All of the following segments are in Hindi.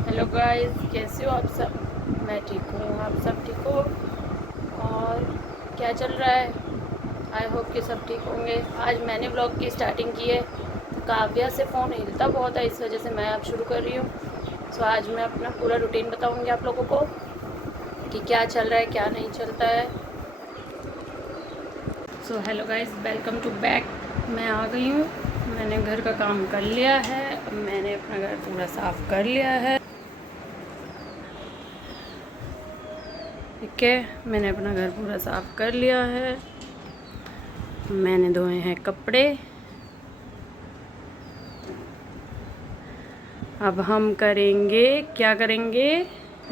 हेलो गाइस, कैसे हो आप सब। मैं ठीक हूँ, आप सब ठीक हो। और क्या चल रहा है। आई होप कि सब ठीक होंगे। आज मैंने व्लॉग की स्टार्टिंग की है। काव्या से फ़ोन हिलता बहुत है, इस वजह से मैं अब शुरू कर रही हूँ। सो आज मैं अपना पूरा रूटीन बताऊँगी आप लोगों को कि क्या चल रहा है क्या नहीं चलता है। So hello guys, welcome to back. मैं आ गई हूँ। मैंने घर का काम कर लिया है। अब मैंने अपना घर पूरा साफ़ कर लिया है। ठीक है, मैंने अपना घर पूरा साफ़ कर लिया है। मैंने धोए हैं कपड़े। अब हम करेंगे क्या करेंगे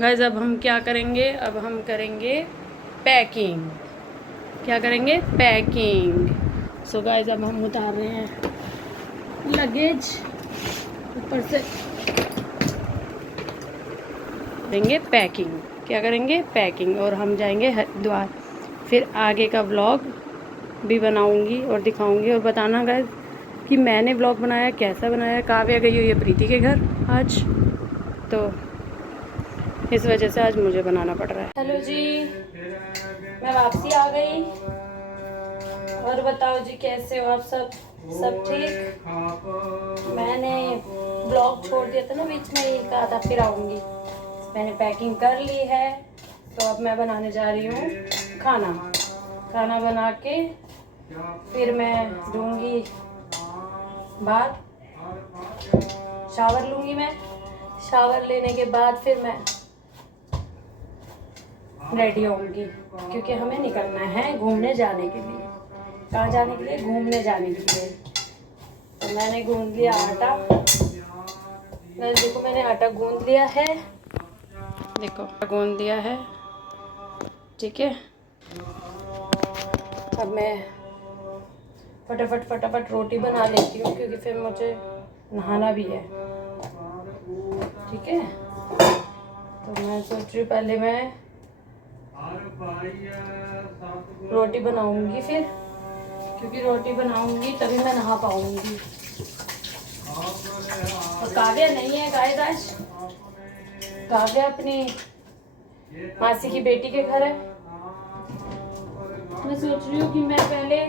गाइस, अब हम क्या करेंगे, अब हम करेंगे पैकिंग। क्या करेंगे, पैकिंग। सो गाइस, अब हम उतार रहे हैं लगेज ऊपर से। करेंगे पैकिंग। क्या करेंगे, पैकिंग। और हम जाएंगे हरिद्वार। फिर आगे का व्लॉग भी बनाऊंगी और दिखाऊंगी। और बताना गाइस कि मैंने व्लॉग बनाया कैसा बनाया। काव्या गई हुई है प्रीति के घर आज, तो इस वजह से आज मुझे बनाना पड़ रहा है। हेलो जी, मैं वापसी आ गई। और बताओ जी, कैसे हो आप सब। सब ठीक। मैंने ब्लॉग छोड़ दिया था ना बीच में, ही कहा था फिर आऊँगी। मैंने पैकिंग कर ली है, तो अब मैं बनाने जा रही हूँ खाना। खाना बना के फिर मैं दूँगी बाहर, शावर लूँगी मैं। शावर लेने के बाद फिर मैं रेडी होंगी, क्योंकि हमें निकलना है घूमने जाने के लिए। कहाँ जाने के लिए, घूमने जाने के लिए। तो मैंने गूंद लिया आटा। देखो, मैंने आटा गूंद लिया है। देखो, गूंद लिया है। ठीक है, अब मैं फटाफट फटाफट रोटी बना लेती हूँ, क्योंकि फिर मुझे नहाना भी है। ठीक है, तो मैं सोच रही हूँ पहले मैं रोटी बनाऊंगी फिर, क्योंकि रोटी बनाऊंगी तभी मैं नहा पाऊंगी। और काव्या नहीं है गाइस आज। काव्या अपनी मासी की बेटी के घर है। मैं सोच रही हूँ कि मैं पहले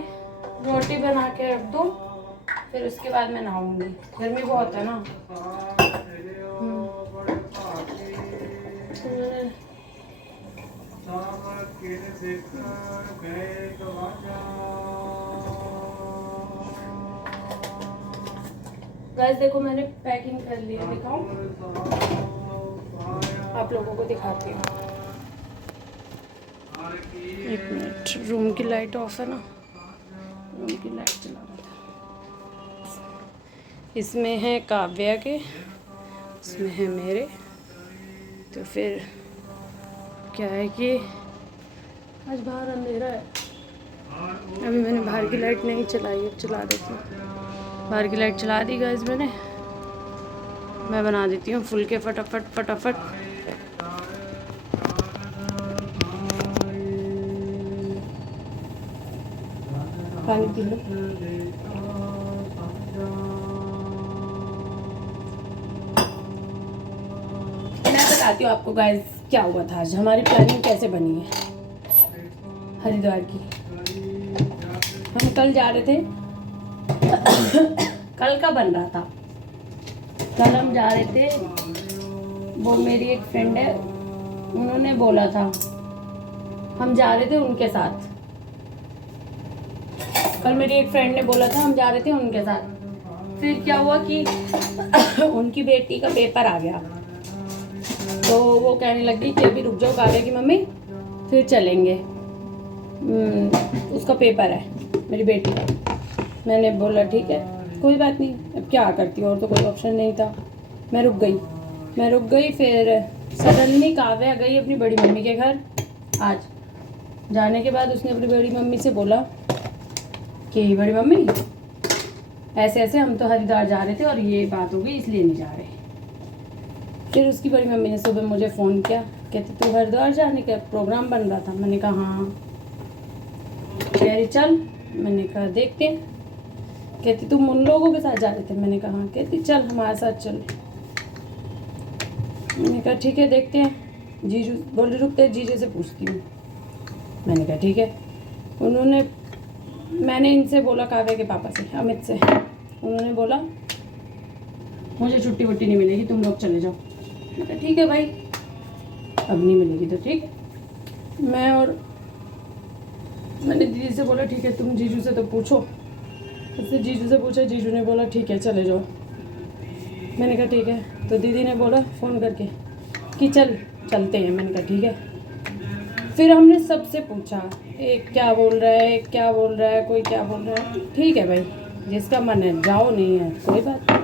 रोटी बना के रख दूँ, फिर उसके बाद मैं नहाऊंगी। गर्मी बहुत है ना। गाइस देखो, मैंने पैकिंग कर ली है। दिखाऊं, आप लोगों को दिखाती हूँ। एक मिनट, रूम की लाइट ऑफ है ना, रूम की लाइट चला रहा था। इसमें है काव्या के, इसमें है मेरे। तो फिर क्या है कि आज बाहर अंधेरा है। अभी मैंने बाहर की लाइट नहीं चलाई, अब चला देती हूँ। बाहर की लाइट चला दी गाइस मैंने। मैं बना देती हूँ फुलके फटाफट फटाफट। पानी पी लो। मैं बताती हूँ आपको गाइस क्या हुआ था आज, हमारी प्लानिंग कैसे बनी है हरिद्वार की। हम कल जा रहे थे। कल का बन रहा था। कल हम जा रहे थे, वो मेरी एक फ्रेंड है, उन्होंने बोला था, हम जा रहे थे उनके साथ। कल मेरी एक फ्रेंड ने बोला था हम जा रहे थे उनके साथ। फिर क्या हुआ कि उनकी बेटी का पेपर आ गया, तो वो कहने लगी कि अभी रुक जाओ काव्या की मम्मी, फिर चलेंगे। उसका पेपर है मेरी बेटी का। मैंने बोला ठीक है, कोई बात नहीं, अब क्या करती हूँ, और तो कोई ऑप्शन नहीं था। मैं रुक गई। फिर सडनली काव्या गई अपनी बड़ी मम्मी के घर। आज जाने के बाद उसने अपनी बड़ी मम्मी से बोला कि बड़ी मम्मी, ऐसे ऐसे हम तो हरिद्वार जा रहे थे और ये बात हो गई, इसलिए नहीं जा रहे। फिर उसकी बड़ी मम्मी ने सुबह मुझे फ़ोन किया, कहती तू हरिद्वार जाने का प्रोग्राम बन रहा था। मैंने कहा हाँ। कह रही चल। मैंने कहा देखते हैं। कहती तुम उन लोगों के साथ जा रहे थे। मैंने कहा हाँ। कहती चल हमारे साथ चल। मैंने कहा ठीक है देखते हैं। जीजू बोले रुकते जीजू से पूछती हूँ। मैंने कहा ठीक है। मैंने इनसे बोला, काव्या के पापा से, अमित से, उन्होंने बोला मुझे छुट्टी वुट्टी नहीं मिलेगी, तुम लोग चले जाओ। मैंने कहा ठीक है भाई, अब नहीं मिलेगी तो ठीक है। मैंने दीदी से बोला ठीक है, तुम जीजू से तो पूछो। उससे जीजू से पूछा, जीजू ने बोला ठीक है चले जाओ। मैंने कहा ठीक है। तो दीदी ने बोला फ़ोन करके कि चलते हैं। मैंने कहा ठीक है। फिर हमने सबसे पूछा, एक क्या बोल रहा है, एक क्या बोल रहा है, कोई क्या बोल रहा है। ठीक है भाई, जिसका मन है जाओ, नहीं है कोई बात नहीं।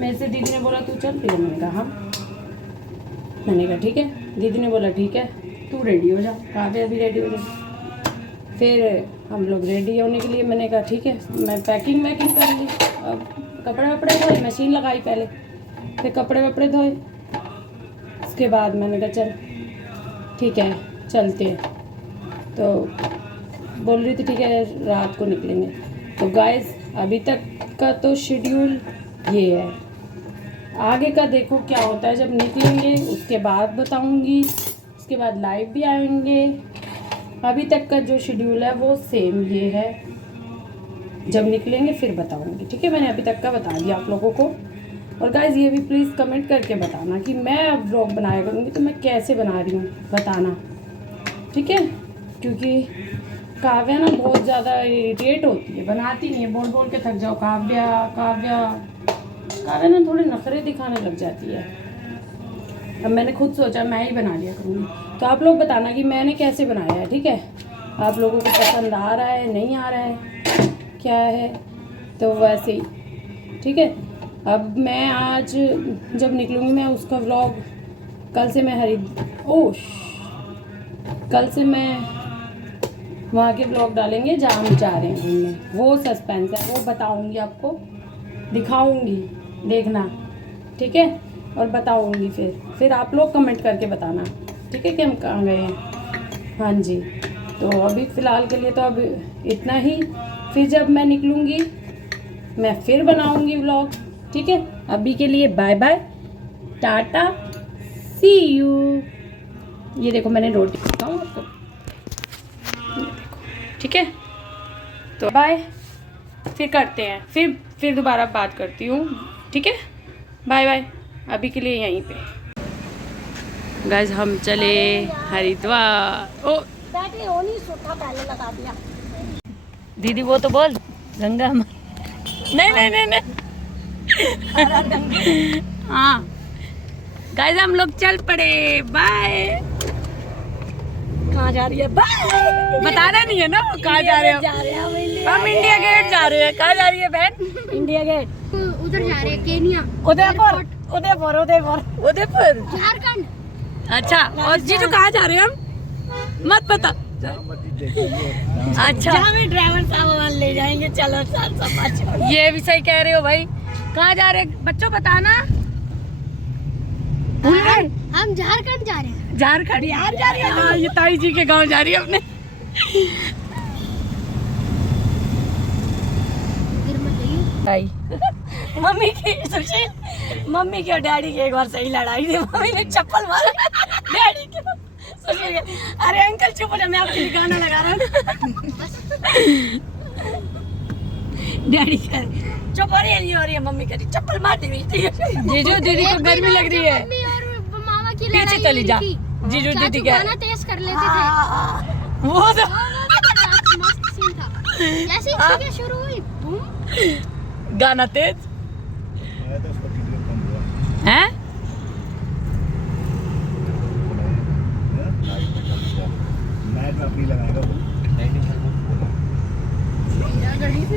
मेरे से दीदी ने बोला तू चल रही है? मैंने कहा हाँ। मैंने कहा ठीक है। दीदी ने बोला ठीक है तू रेडी हो जा, काव्या भी रेडी हो जा। फिर हम लोग रेडी होने के लिए, मैंने कहा ठीक है, मैं पैकिंग कर ली। अब कपड़े वपड़े धोए, मशीन लगाई पहले, फिर कपड़े वपड़े धोए। उसके बाद मैंने कहा चल ठीक है चलते हैं। तो बोल रही थी ठीक है रात को निकलेंगे। तो गाइस अभी तक का तो शेड्यूल ये है, आगे का देखो क्या होता है। जब निकलेंगे उसके बाद बताऊंगी, उसके बाद लाइव भी आएंगे। अभी तक का जो शेड्यूल है वो सेम ये है, जब निकलेंगे फिर बताऊंगी। ठीक है, मैंने अभी तक का बता दिया आप लोगों को। और गाइस ये भी प्लीज़ कमेंट करके बताना कि मैं अब व्लॉग बनाया करूँगी तो मैं कैसे बना रही हूँ, बताना ठीक है। क्योंकि काव्या ना बहुत ज़्यादा इरिटेट होती है, बनाती नहीं है, बोल बोल के थक जाओ काव्या काव्या। काव्या ना थोड़े नखरे दिखाने लग जाती है। अब मैंने खुद सोचा मैं ही बना लिया करूँगी। तो आप लोग बताना कि मैंने कैसे बनाया है, ठीक है। आप लोगों को पसंद आ रहा है, नहीं आ रहा है, क्या है, तो वैसे ही ठीक है। अब मैं आज जब निकलूँगी मैं उसका व्लॉग, कल से मैं वहाँ के व्लॉग डालेंगे जहाँ हम जा रहे हैं घूमने। वो सस्पेंस है, वो बताऊँगी आपको, दिखाऊँगी, देखना ठीक है। और बताऊँगी फिर आप लोग कमेंट करके बताना ठीक है कि हम कहाँ गए हैं। हाँ जी, तो अभी फ़िलहाल के लिए तो अब इतना ही। फिर जब मैं निकलूँगी मैं फिर बनाऊँगी व्लॉग, ठीक है। अभी के लिए bye bye, tata, see you. ये देखो मैंने रोटी दिखाऊँ आपको, ठीक है। तो बाय, फिर करते हैं, फिर दोबारा बात करती हूँ, ठीक है। बाय बाय, अभी के लिए यहीं पे। गाइस हम चले हरिद्वार। ओ बैटरी ऑन ही सोता पहले लगा दिया। दीदी वो तो बोल गंगा नहीं हाँ गाइस हम लोग चल पड़े, बाय। कहाँ जा रही है? बाय। बताना नहीं है ना वो कहाँ जा रहे हो। हम इंडिया गेट जा रहे हैं। कहाँ जा रही है बहन? इंडिया गेट उधर जा रहे हैं, केनिया। उदयपुर झारखंड। अच्छा, और जीजू कहाँ जा रहे हैं हम? मत बता। अच्छा, जहाँ भी ड्राइवर साहब ले जाएंगे, चलो साथ। ये भी सही कह रहे हो भाई। कहाँ जा रहे हैं बच्चों, बताना। हम झारखंड जा रहे हैं। झारखंड यार जा रही है। हाँ, ये ताई जी के गांव जा रही है अपने। ताई मम्मी की और डैडी की एक बार सही लड़ाई थी। मम्मी ने चप्पल मारा डैडी के। सुशील के, अरे अंकल चुप हो जा, मैं आपके लिए गाना लगा रहा हूँ। डैडी कह चुप हो रही है, नहीं हो रही है। मम्मी कह रही चप्पल मारती हुई थी। जीजू दीदी को गर्मी लग रही है, मम्मी और मामा की पीछे लड़ाई चली जा। हुई थी। जीजू चाचू दीदी क्या गाना तेज कर लेते थे। वो तो मस्त सीन था। जैसे ही चीजें शुरू हुई, बूम, गाना तेज है। मेरा गड़ी से